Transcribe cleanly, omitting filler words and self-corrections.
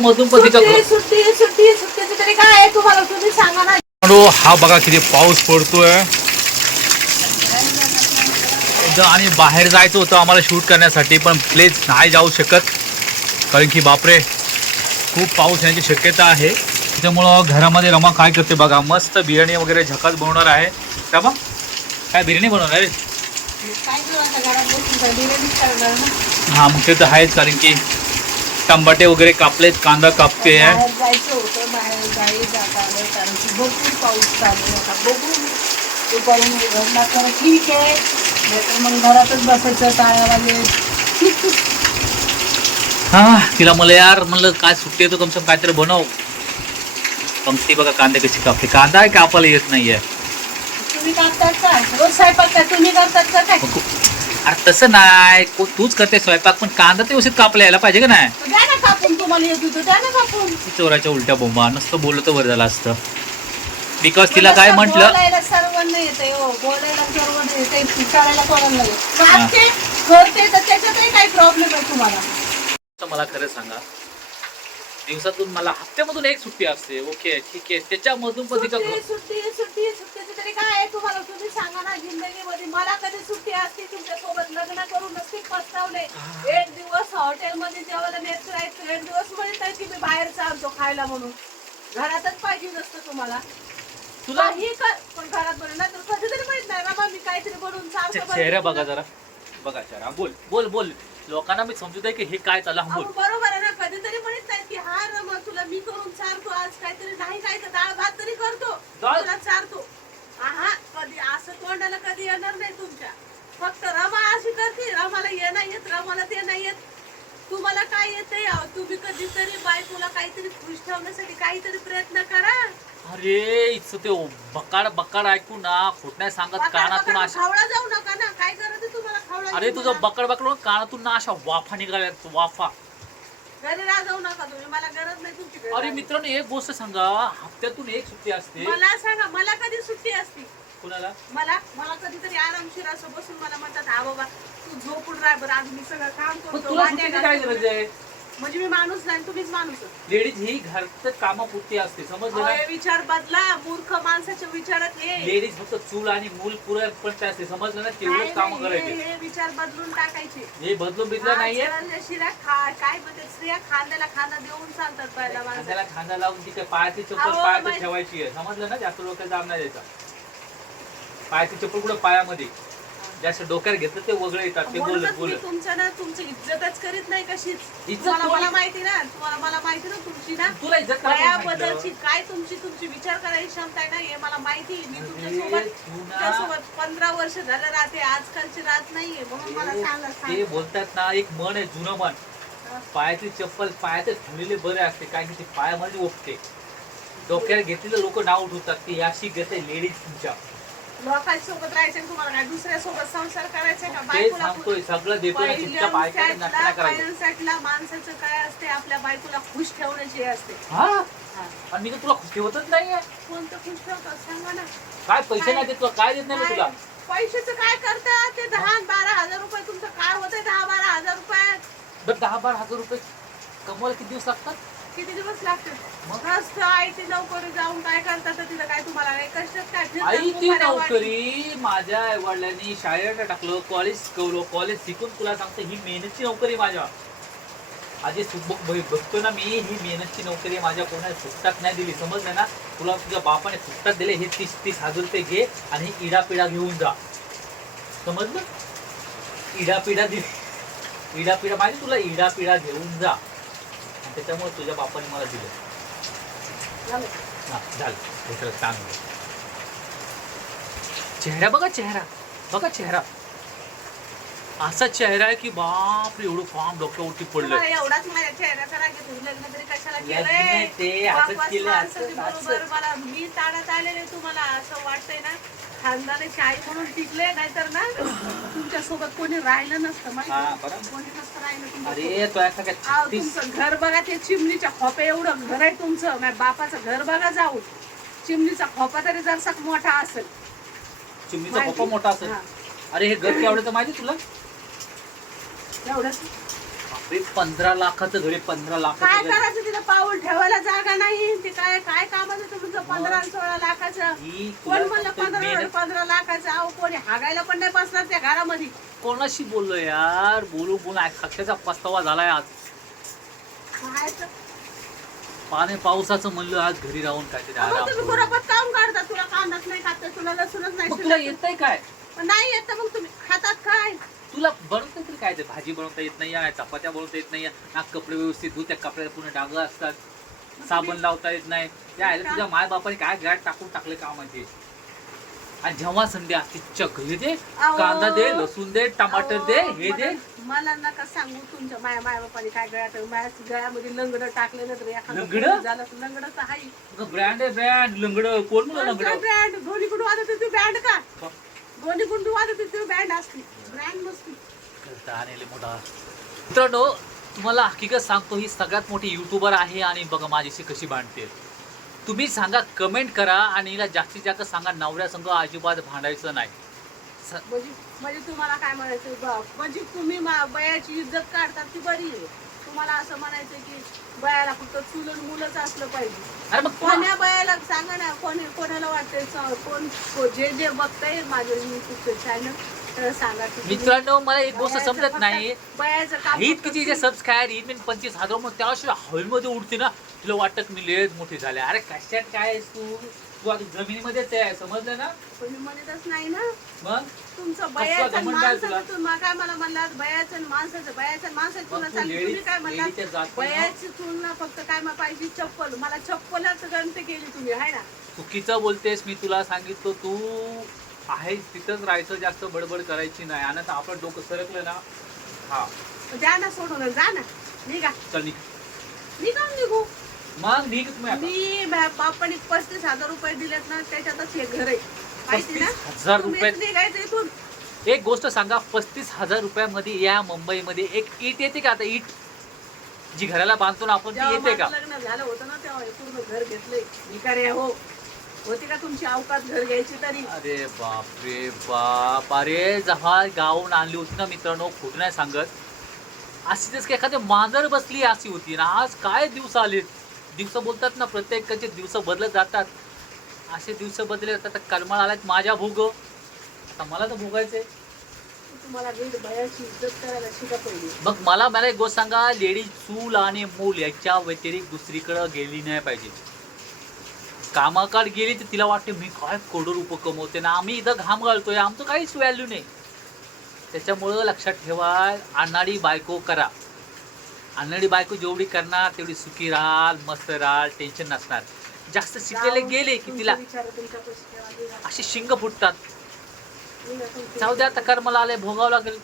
त्याच्यामधून पण तिच्या सुट्टी तरी काय आहे तुम्हाला, तुम्ही सांगा ना. हा बघा किती पाऊस पडतोय आणि बाहेर जायचं होतं आम्हाला शूट करण्यासाठी, पण प्लीज नाही जाऊ शकत कारण की बापरे खूप पाऊस येण्याची शक्यता आहे. त्याच्यामुळं घरामध्ये रमा काय करते बघा, मस्त बिर्याणी वगैरे झकास बनवणार आहे. रमा काय बिर्याणी बनवणार आहे? हा मग ते तर आहेच, कारण की टमाटे वगैरे कापलेत, कांदा कापते आहे. जायचं होतं बाहेर गाडी जाता आलं कारण की भरपूर पाऊस चालू होता. बघू दुपारून घडला तर ठीक आहे, नाहीतर मग घरातच बसायचं टाळ्या वाजे. हा तिला मला यार म्हणलं काय सुट्टी येतो कमसम काहीतरी बनव. पंक्ती बघा कांदे कशी कापते, कांदा कापायला येत नाहीये. तुम्ही कापतात का रोज स्वयंपाक काय तुम्ही करतात का काय? अरे तसं नाही, तूच करते स्वयंपाक, पण कांदा ते व्यवस्थित कापला यायला पाहिजे का नाही? द्या ना कापून, तुम्हाला येत होतं द्या ना कापून. चोराच्या उलट्या बोंबा, नसतं बोललं तर बरं झालं असतं. बिकॉज तिला काय म्हटलं, बोलायला सर्वांना येते हो, बोलायला सर्वांना येते, विचारायला कोणाला येते. करते तर त्याच्यातही काही प्रॉब्लेम आहे तुम्हाला? मला खरं सांगा, दिवसातून मला हप्त्यामधून एक सुट्टी असते, ओके ठीक आहे, त्याच्यामधून पण तिच्या सुट्टीची तरी काय आहे तुम्हाला, तुम्ही सांगा ना. जिंदगीमध्ये मला कधी सुट्टी असते तुमच्यासोबत लग्न करून नसते पस्तावले. एक दिवस हॉटेलमध्ये जेवायला नेत राहायचं, एक दिवस म्हणत नाही की मी बाहेर चालतो खायला म्हणून. घरातच पाहिजे नसतं तुम्हाला. तुला ही पण घरात बनवून ना तर कधीतरी माहित नाही बाबा मी काहीतरी बनवून सारखं चेहरा बघा जरा, बघा चेहरा, बोल बोल बोल, लोकांना मी समजू दे की हे काय चाललं. बोल. बरोबर आहे ना, कधीतरी म्हणत नाही की हा रमा तुला मी करून चारतो आज काहीतरी, नाही काय तर डाळ भात तरी करतो तुला चारतो. हा कधी असं तोंडाला कधी येणार नाही तुमच्या. फक्त रमा अशी करते, रमाला ये नाही येत, रमाला ते नाही येत. तुम्हाला काय येते? तुम्ही कधीतरी बायकोला काहीतरी खुश ठेवण्यासाठी काहीतरी प्रयत्न करा. अरे इथं ते बकाड बकाड ऐकू ना, खोट नाही सांगत, कानातून अशा खावडा जाऊ नका ना, काय करायचं तुम्हाला खावडा. अरे तुझं बकड बकड कानातून ना अशा वाफा निघाल्यात, वाफा. घरी राह जाऊ नका तुम्ही, मला गरज नाही तुमची. अरे मित्रांनो एक गोष्ट सांगा, हप्त्यातून एक सुट्टी असते. मला सांगा, मला कधी सुट्टी असते? कुणाला? मला कधीतरी आरामशीर असं बसून मला म्हणतात हा बाबा तू झोपून राह बरं, आज मी सगळं काम करतो. तुला सुट्टीची काय गरज आहे? म्हणजे मी माणूस नाही, तुम्हीच माणूस. लेडीज ही घरचं कामापुरती असते, समजलं ना? विचार बदला, मूर्ख माणसाच्या विचारात हे. लेडीज फक्त चूल आणि मूल पुरत पण असते, समजलं ना? तेवढंच काम करायचे. हे विचार बदलून टाकायचे. हे बदलून बिदलं नाहीये. शिरा काय म्हणते स्त्रिया खांद्याला खांदा देऊन चालतात पहिला माणसाला. खांद्याला खांदा लावून तिच्या पायाची चप्पल पायात ठेवायची आहे, समजलं ना? जास्त डोक्यात जाम नाही द्यायचा. पायाची चप्पल कुठं पायामध्ये, जास्त डोक्यात घेतलं ते वगळे येतात. ते बोलत तुमचं ना, तुमची इज्जतच करीत नाही कशीच. इज्जत मला माहिती ना, मला माहिती ना तुमची ना, तुला इज्जत बद्दलची काय तुमची विचार करायची क्षमता आहे ना, हे मला माहिती. मी तुमच्यासोबत 15 वर्ष झालं राहते, आजकालची राहत नाहीये, म्हणून मला सांगा. ते बोलतात ना, एक मन आहे जुनं मन, पायाची चप्पल पायात ठेवलेले बरे असते, काय की ते पायामध्ये ओपते. डोक्यात घेतलेले लोक नाव उठवतात की याशी घेते लेडीज तुमच्या. लोकांसोबत राहायचं तुम्हाला काय दुसऱ्यासोबत संसार करायचा का? सांगतोय सगळं देतोय तुमच्या बायकोला. माणसाचं काय असते, आपल्या बायकोला खुश ठेवण्याची असते. आणि मी तर तुला खुश ठेवतच नाहीये. कोणतं खुश ठेवतात सांगा ना? काय पैसे नाही देत, काय देत नाही तुला? पैशाचं काय करता? ते 10-12 हजार रुपये तुमचं काय होतंय? 10-12 हजार रुपये. बरं 10-12 हजार रुपये कमवायला किती दिवस लागतात? किती दिवस लागतात? मस्त आयटी नोकरी जाऊन काय करतात तिथं? काय तुम्हाला कष्टात काय? आयटी नोकरी माझ्या वडिलांनी शाळेत टाकलं, कॉलेज शिकवलं, कॉलेज शिकून तुला सांगतो ही मेहनतची नोकरी माझ्या. आधी बघतो ना मी, ही मेहनतची नोकरी माझ्या कोणाला फुकटात नाही दिली, समजलं ना? तुला तुझ्या बापाने फुकटात दिले हे 30-30 हजार रुपये घे आणि इडापिडा घेऊन जा, समजलं? इडापिडा माझी तुला इडापिडा घेऊन जा, त्याच्यामुळे तुझ्या बापाने मला दिलं. झालं चांगलं. चेहरा बघा, चेहरा असा चेहरा आहे की बाप एवढं फॉर्म डोक्यावरती पडलं. एवढाच माझ्या चेहऱ्याचा राग येतो. लग्न तरी कशाला केलंय? बरोबर मला मी ताडात आलेले, तुम्हाला असं वाटतंय ना खानदानाची आई म्हणून टिकले, नाहीतर ना तुमच्या सोबत कोणी राहिलं नसतं. कोणी नसतं राहिलं. तुमचं घर बघा, ते चिमणीच्या खोप्या एवढं घर आहे तुमचं. माझ्या बापाचं घर बघा जाऊन, चिमणीचा खोपा तरी जरसा मोठा असेल. चिमणीचा खोपा मोठा असेल? अरे हे घर केवढं माहिती तुला? बापरे 15 लाखाचं घर आहे, 15 काय लाखाचं घर. करायचं तिला पाऊल ठेवायला जागा नाही ते काय काय कामाचं तुमचं 15 आणि 16 लाखाचं ही कोण तुला म्हणलं सांगतो, 15 लाखाचं अहो कोणी हागायला पण नाही बसणार त्या घरामध्ये कोणाशी बोललो यार, बोलू अक्षरचा पस्तावा झालाय आज. काय तर. पाणी पावसाचं म्हणलं आज घरी राहून काहीतरी अहो, आराम तुम्ही करू. घरापत काम काढता तुला कांदाच नाही खात तुला लसूणच नाही मग तुला शिजत. येतंय काय? पण नाही येत तर मग तुम्ही खातात काय तुला बनवता तरी काय ते, भाजी बनवता येत नाही, चपात्या बनवता येत नाही ना, कपडे व्यवस्थित धुत, त्या कपड्याला पुन्हा डाग असतात, साबण लावता येत नाही. त्या आईला तुझ्या माय बापाने काय गाठ टाकून टाकले का माहिती. आणि जेव्हा संध्या ती चकली दे, अहो. कांदा दे, लसूण दे, टमाटर दे, अहो, हे दे. मला नका सांगू तुमच्या माया माया बापाने काय गळ्यामध्ये लंगड टाकलं ना तर एखादं लंगडं? पोट झालं तर लंगडच आहे ब्रँड आहे ब्रँड, लंगड कोण म्हणलं लंगड? ब्रँड दोन्ही कुठून वाजत होती बँड का दोन्ही कुठून वाजत होती बँड असती ब्रँड नसती मोठा. मित्रांनो तुम्हाला हकीकत सांगतो, ही सगळ्यात मोठी युट्यूबर आहे आणि बघा माझ्याशी कशी भांडते. तुम्ही सांगा, कमेंट करा आणि हिला जास्तीत जास्त सांगा नवऱ्यासंग अजिबात भांडायचं नाही. म्हणजे तुम्हाला काय म्हणायचं म्हणजे तुम्ही बयाची इज्जत काढतात ती बरी आहे तुम्हाला असं म्हणायचं की बयाला फक्त चुलून मुलंच असलं पाहिजे. अरे मग कोण्या बयाला सांगा ना कोणाला वाटतंय कोण जे बघताय माझं युट्यूबचं चॅनल तर सांगा की मित्रांनो मला एक गोष्ट बयाचं समजत फक्त नाही, बयाचं काम ही फक्त किती जे सबस्क्रायबर येईल 25,000 मग त्याशिवाय हवेमध्ये उडते ना, तुला वाटतं की मी लेच मोठी झाले. अरे कशात काय आहेस तू आता जमिनीमध्येच आहे, समजलं ना. तुम्ही म्हणतच नाही ना मग तुमचं घमंड आहे तुला? माणसाचं तुम्ही काय मला म्हणलात बयाचं आणि माणसाचं तुला तू सांगितलं तुम्ही काय म्हणलात लेडीच्या जाती ना, बयाची तुलना फक्त काय मला पाहिजे चप्पल मला चप्पलच गणती केली तुम्ही आहे ना चुकीचं बोलतेस. मी तुला सांगितलं तू आहेस तिथंच राहायचं, जास्त बडबड करायची नाही. आणि आता आपलं डोकं सरकलं ना, हा द्या ना सोडून जा ना निघा चल निघ. निघू मग निघ तुम्ही आता. मी बापाने 35,000 रुपये दिलेत ना त्याच्यातच हे घर आहे माहिती ना 35,000 रुपये. तुम्हीच निघायचं इथून एक गोष्ट सांगा, 35,000 रुपयामध्ये या मुंबईमध्ये एक ईट येते का? आता ईट जी घराला बांधतो ना आपण, ती जेव्हा येते का? माझं लग्न झालं होतं ना तेव्हा हे पूर्ण घर घेतलंय भिकारी हो होती का तुमची अवकात घर घ्यायची तरी अरे बाप रे बाप. अरे जेव्हा गावून आणली होती ना मित्रांनो, खोटं नाही सांगत, अशीच की एखादी मांजर बसली अशी होती ना. आज काय दिवस आलेत, दिवस बोलतात ना प्रत्येकाचे दिवस बदलत जातात, असे दिवस बदलले जातात. कर्मळ आलात माझ्या भोग, आता मला तर भोगायचंय. तुम्हाला वीड भयाची इज्जत करायला शिका पाहिजे मग मला एक गोष्ट सांगा, लेडीज चूल आणि मूल याच्या व्यतिरिक्त दुसरीकडे गेली नाही पाहिजे. कामाकडे गेली तर तिला वाटते मी काय करोडो रुपये कमवते ना, आम्ही इथं घाम घालतोय, आमचं काहीच व्हॅल्यू नाही. त्याच्यामुळं लक्षात ठेवा, अनाडी बायको करा. अनाडी बायको जेवढी करणार तेवढी सुखी राहाल, मस्त राहाल, टेन्शन नसणार. जास्त शिकलेले गेले की तिला अशी शिंग फुटतात. जाऊ द्या, आता कर्माला आले, भोगावं लागेल.